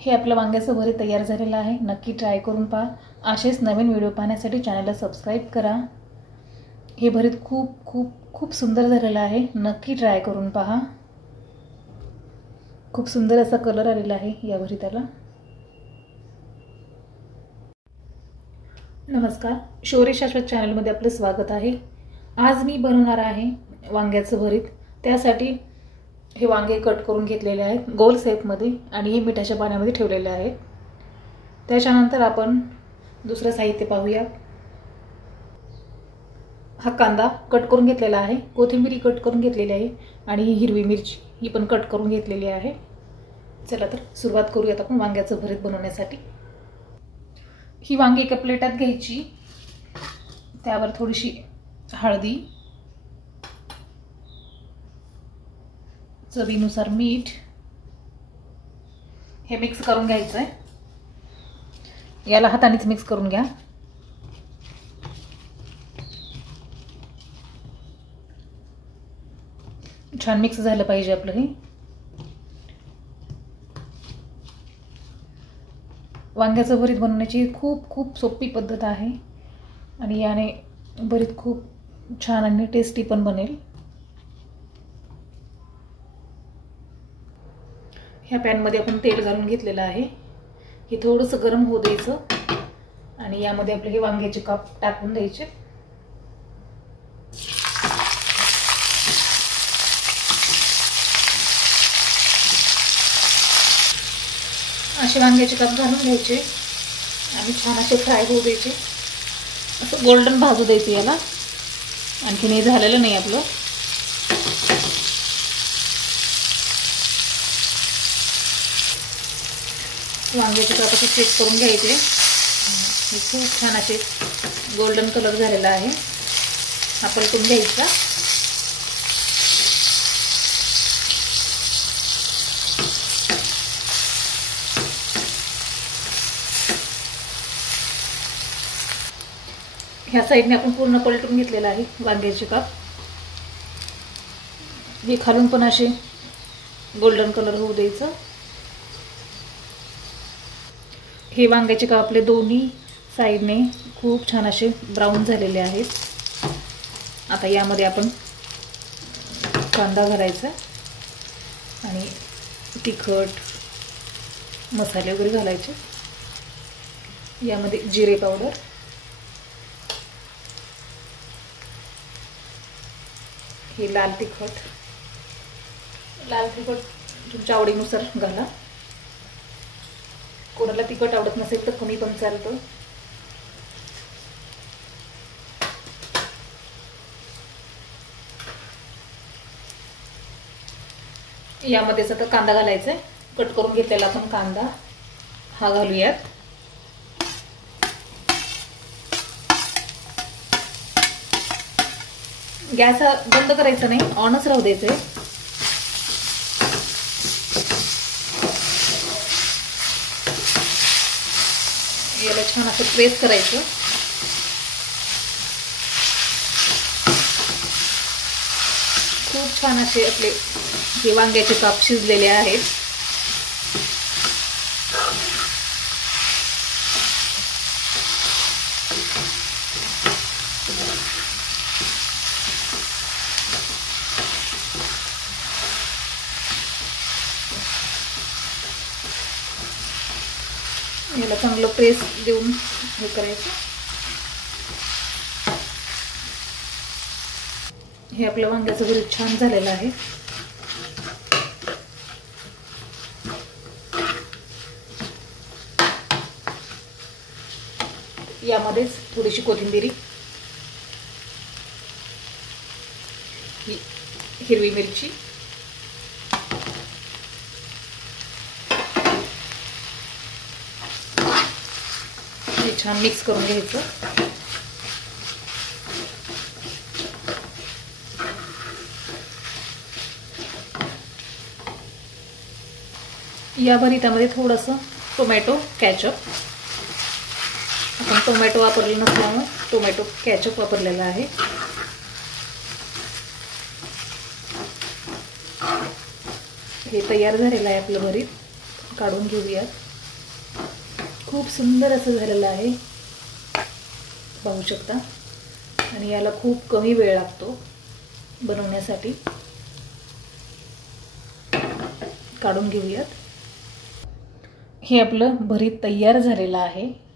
हे आपलं वांग्याचं भरीत तयार झालेलं आहे। नक्की ट्राय करून पहा। असेच नवीन व्हिडिओ पाहण्यासाठी चॅनलला सबस्क्राइब करा। हे भरीत खूप खूप खूप सुंदर झालेलं आहे। नक्की ट्राय करून पहा। खूप सुंदर असा कलर आलेला आहे या भरीताला। नमस्कार, शौर्य शाश्वत चॅनलमध्ये आपलं स्वागत आहे। आज मी बनवणार आहे वांग्याचं भरीत। त्यासाठी हे वांगे कट करून घेतलेले आहेत गोल शेप मध्ये आणि हे मिठाच्या पाण्यामध्ये ठेवलेले आहेत। त्याच्यानंतर आपण दुसरं साहित्य पाहूया। हा कांदा कट करून घेतलेला आहे, कोथिंबीर कट करून घेतलेली आहे आणि ही हिरवी मिरची ही पण कट करून घेतलेली आहे। चला तर सुरुवात करूयात आपण वांग्याचं भरीत बनवण्यासाठी। ही वांगी एका प्लेटात घ्यायची, त्यावर थोडीशी हळदी, चवीनुसार मीठ हे मिक्स करून घ्यायचं आहे। याला हातानेच मिक्स करून घ्या। छान मिक्स झालं पाहिजे आपलं हे। वांग्याचं भरीत बनवण्याची खूप खूप सोपी पद्धत आहे आणि याने भरीत खूप छान आणि टेस्टी पण बनेल। ह्या पॅन मध्ये आपण तेल घालून घेतलेलं आहे। हे थोडंसं गरम होऊ द्यायचं आणि यामध्ये आपले हे वांग्याचे काप टाकून द्यायचे। असे वांग्याचे काप घालून घ्यायचे आणि छान असे फ्राय होऊ द्यायचे। असं गोल्डन भाजू द्यायचं याला। आणखीन हे झालेलं नाही आपलं। वांग्याचे काप असे चेक करून घ्यायचे। हे खूप छान असे गोल्डन कलर झालेला आहे। हा पलटून घ्यायचा। ह्या साईडने आपण पूर्ण पलटून घेतलेला आहे वांग्याचे काप। हे खालून पण असे गोल्डन कलर होऊ द्यायचं। हे वांग्याचे काप आपले दोन्ही साईडने खूप छान असे ब्राऊन झालेले आहेत। आता यामध्ये आपण कांदा घालायचा आणि तिखट मसाले वगैरे घालायचे। यामध्ये जिरे पावडर, हे लाल तिखट तुमच्या आवडीनुसार घाला। कोणाला तिखट आवडत नसेल तर कमी पण चालतं। यामध्येच आता कांदा घालायचा आहे। कट करून घेतलेला आपण कांदा हा घालूयात। गॅस बंद करायचा नाही, ऑनच राहू द्यायचं। याला छान असं प्रेस करायचं। खूप छान असे आपले हे वांग्याचे काप शिजलेले आहेत। याला चांगलं प्रेस देऊन हे करायचं। हे आपलं वांग्याचं भरीत छान झालेलं आहे। यामध्येच थोडीशी कोथिंबीर, हिरवी मिरची, हे छान मिक्स करून घ्यायचं। या भरितामध्ये थोडंसं टोमॅटो केचप, आपण टोमॅटो वापरलेला नसल्यामुळे टोमॅटो केचप वापरलेला आहे। हे तयार झालेलं आहे आपलं भरीत, काढून घेऊयात। खूप सुंदर असं झालेलं आहे, पाहू शकता. आणि याला खूप कमी वेळ लागतो बनवण्यासाठी. काढून घेऊयात. हे आपलं भरीत तयार झालेलं आहे.